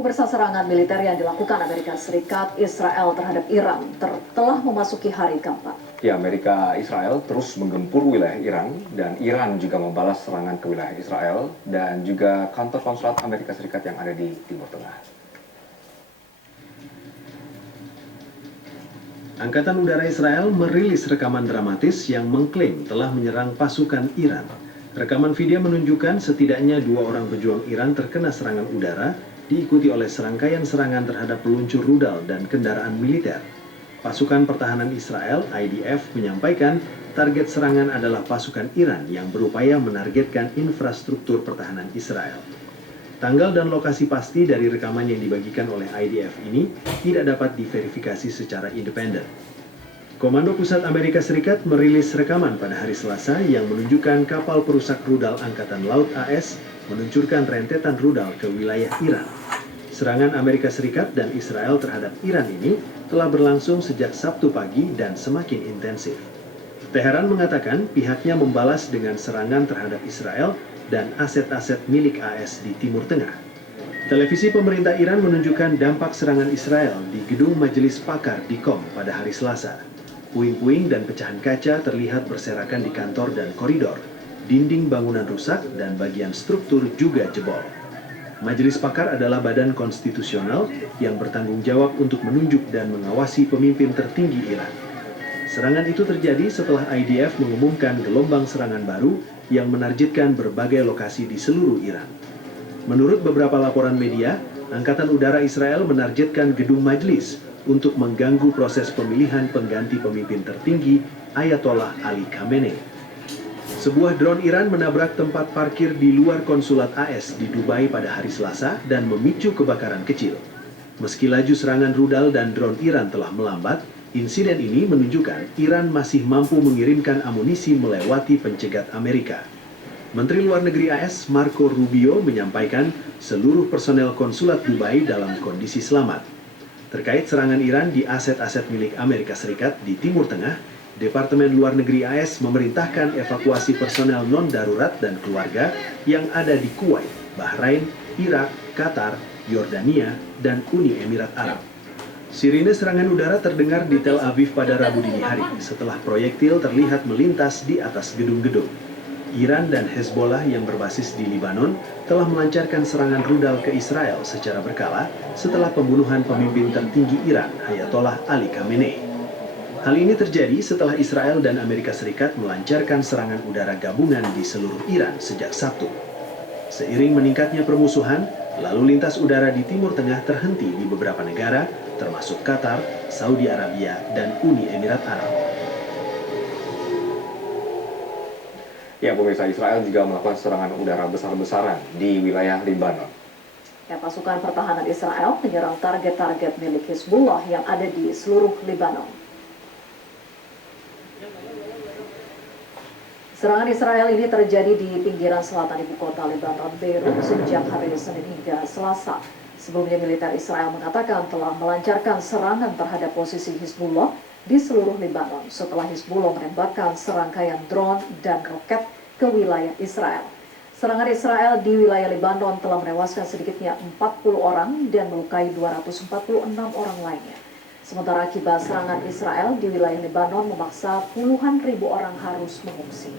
Pemirsa, serangan militer yang dilakukan Amerika Serikat Israel terhadap Iran telah memasuki hari keempat. Ya, Amerika Israel terus menggempur wilayah Iran dan Iran juga membalas serangan ke wilayah Israel dan juga kantor konsulat Amerika Serikat yang ada di Timur Tengah. Angkatan Udara Israel merilis rekaman dramatis yang mengklaim telah menyerang pasukan Iran. Rekaman video menunjukkan setidaknya 2 orang pejuang Iran terkena serangan udara, diikuti oleh serangkaian serangan terhadap peluncur rudal dan kendaraan militer. Pasukan Pertahanan Israel, IDF, menyampaikan target serangan adalah pasukan Iran yang berupaya menargetkan infrastruktur pertahanan Israel. Tanggal dan lokasi pasti dari rekaman yang dibagikan oleh IDF ini tidak dapat diverifikasi secara independen. Komando Pusat Amerika Serikat merilis rekaman pada hari Selasa yang menunjukkan kapal perusak rudal Angkatan Laut AS meluncurkan rentetan rudal ke wilayah Iran. Serangan Amerika Serikat dan Israel terhadap Iran ini telah berlangsung sejak Sabtu pagi dan semakin intensif. Teheran mengatakan pihaknya membalas dengan serangan terhadap Israel dan aset-aset milik AS di Timur Tengah. Televisi pemerintah Iran menunjukkan dampak serangan Israel di gedung Majelis Pakar di Qom pada hari Selasa. Puing-puing dan pecahan kaca terlihat berserakan di kantor dan koridor. Dinding bangunan rusak dan bagian struktur juga jebol. Majelis Pakar adalah badan konstitusional yang bertanggung jawab untuk menunjuk dan mengawasi pemimpin tertinggi Iran. Serangan itu terjadi setelah IDF mengumumkan gelombang serangan baru yang menargetkan berbagai lokasi di seluruh Iran. Menurut beberapa laporan media, Angkatan Udara Israel menargetkan gedung majelis untuk mengganggu proses pemilihan pengganti pemimpin tertinggi Ayatollah Ali Khamenei. Sebuah drone Iran menabrak tempat parkir di luar konsulat AS di Dubai pada hari Selasa dan memicu kebakaran kecil. Meski laju serangan rudal dan drone Iran telah melambat, insiden ini menunjukkan Iran masih mampu mengirimkan amunisi melewati pencegat Amerika. Menteri Luar Negeri AS Marco Rubio menyampaikan seluruh personel konsulat Dubai dalam kondisi selamat. Terkait serangan Iran di aset-aset milik Amerika Serikat di Timur Tengah, Departemen Luar Negeri AS memerintahkan evakuasi personel non-darurat dan keluarga yang ada di Kuwait, Bahrain, Irak, Qatar, Yordania, dan Uni Emirat Arab. Sirine serangan udara terdengar di Tel Aviv pada Rabu dini hari setelah proyektil terlihat melintas di atas gedung-gedung. Iran dan Hezbollah yang berbasis di Libanon telah melancarkan serangan rudal ke Israel secara berkala setelah pembunuhan pemimpin tertinggi Iran, Ayatollah Ali Khamenei. Hal ini terjadi setelah Israel dan Amerika Serikat melancarkan serangan udara gabungan di seluruh Iran sejak Sabtu. Seiring meningkatnya permusuhan, lalu lintas udara di Timur Tengah terhenti di beberapa negara, termasuk Qatar, Saudi Arabia, dan Uni Emirat Arab. Ya, pemirsa, Israel juga melakukan serangan udara besar-besaran di wilayah Lebanon. Ya, pasukan pertahanan Israel menyerang target-target milik Hizbullah yang ada di seluruh Lebanon. Serangan Israel ini terjadi di pinggiran selatan ibu kota Lebanon, Beirut, sejak hari Senin hingga Selasa. Sebelumnya militer Israel mengatakan telah melancarkan serangan terhadap posisi Hizbullah di seluruh Lebanon setelah Hizbullah menembakkan serangkaian drone dan roket ke wilayah Israel. Serangan Israel di wilayah Lebanon telah menewaskan sedikitnya 40 orang dan melukai 246 orang lainnya. Sementara akibat serangan Israel di wilayah Lebanon memaksa puluhan ribu orang harus mengungsi.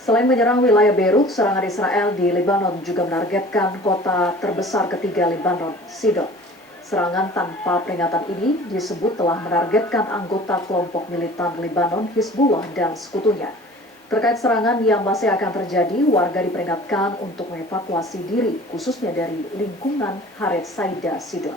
Selain menyerang wilayah Beirut, serangan Israel di Lebanon juga menargetkan kota terbesar ketiga Lebanon, Sidon. Serangan tanpa peringatan ini disebut telah menargetkan anggota kelompok militan Lebanon, Hizbullah, dan sekutunya. Terkait serangan yang masih akan terjadi, warga diperingatkan untuk mengevakuasi diri, khususnya dari lingkungan Haret Saida, Sidon.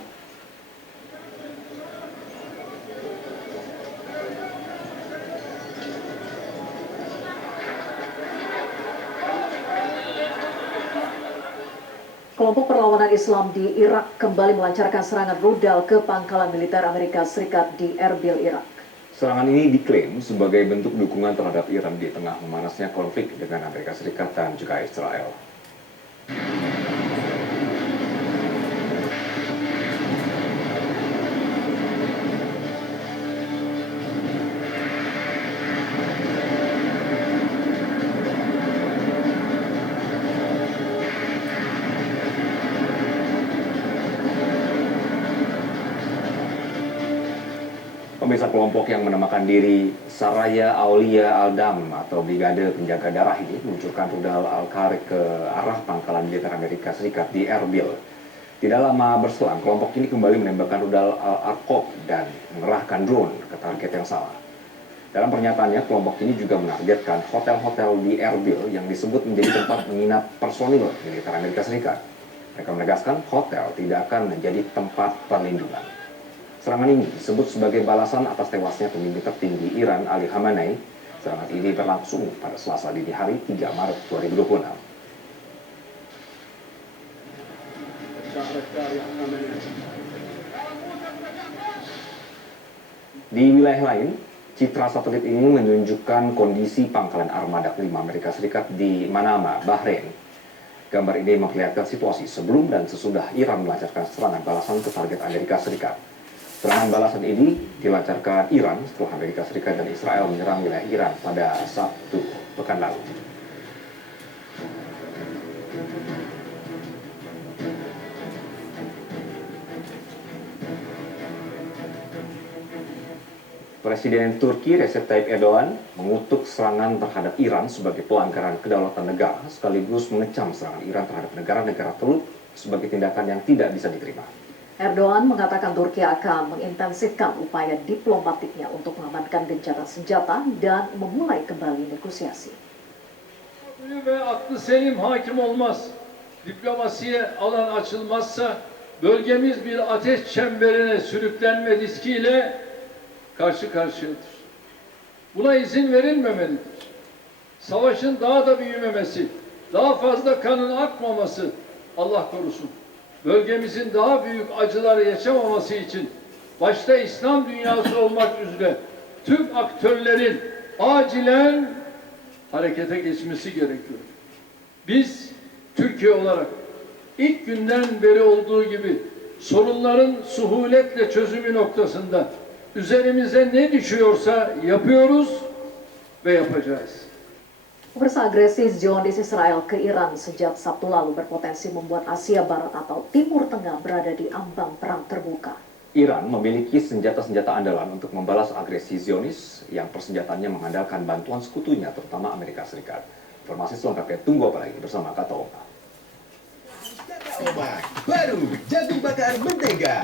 Kelompok perlawanan Islam di Irak kembali melancarkan serangan rudal ke pangkalan militer Amerika Serikat di Erbil, Irak. Serangan ini diklaim sebagai bentuk dukungan terhadap Iran di tengah memanasnya konflik dengan Amerika Serikat dan juga Israel. Pemirsa, kelompok yang menamakan diri Saraya Aulia Al-Dam atau Brigade Penjaga Darah ini meluncurkan rudal Al-Qarik ke arah pangkalan militer Amerika Serikat di Erbil. Tidak lama berselang, kelompok ini kembali menembakkan rudal Al-Aqab dan mengerahkan drone ke target yang sama. Dalam pernyataannya, kelompok ini juga menargetkan hotel-hotel di Erbil yang disebut menjadi tempat menginap personil militer Amerika Serikat. Mereka menegaskan hotel tidak akan menjadi tempat perlindungan. Serangan ini disebut sebagai balasan atas tewasnya pemimpin tertinggi Iran Ali Khamenei. Serangan ini berlangsung pada Selasa dini hari 3 Maret 2026. Di wilayah lain, citra satelit ini menunjukkan kondisi pangkalan armada kelima Amerika Serikat di Manama, Bahrain. Gambar ini memperlihatkan situasi sebelum dan sesudah Iran melancarkan serangan balasan ke target Amerika Serikat. Serangan balasan ini dilancarkan Iran setelah Amerika Serikat dan Israel menyerang wilayah Iran pada Sabtu pekan lalu. Presiden Turki Recep Tayyip Erdogan mengutuk serangan terhadap Iran sebagai pelanggaran kedaulatan negara, sekaligus mengecam serangan Iran terhadap negara-negara Teluk sebagai tindakan yang tidak bisa diterima. Erdogan mengatakan Turki akan mengintensifkan upaya diplomatiknya untuk mengamankan gencatan senjata dan memulai kembali negosiasi. Ve aklı selim hakim olmaz. Diplomasiye alan açılmazsa bölgemiz bir ateş çemberine sürüklenme riskiyle karşı karşıyadır. Buna izin verilmemelidir. Savaşın daha da büyümemesi, daha fazla kanın akmaması, Allah korusun, bölgemizin daha büyük acılar yaşamaması için başta İslam dünyası olmak üzere tüm aktörlerin acilen harekete geçmesi gerekiyor. Biz Türkiye olarak ilk günden beri olduğu gibi sorunların suhuletle çözümü noktasında üzerimize ne düşüyorsa yapıyoruz ve yapacağız. Pemirsa, agresi Zionis Israel ke Iran sejak Sabtu lalu berpotensi membuat Asia Barat atau Timur Tengah berada di ambang perang terbuka. Iran memiliki senjata-senjata andalan untuk membalas agresi Zionis yang persenjataannya mengandalkan bantuan sekutunya, terutama Amerika Serikat. Informasi selengkapnya tunggu apa lagi bersama Kata Oma. Baru jagung bakar mentega.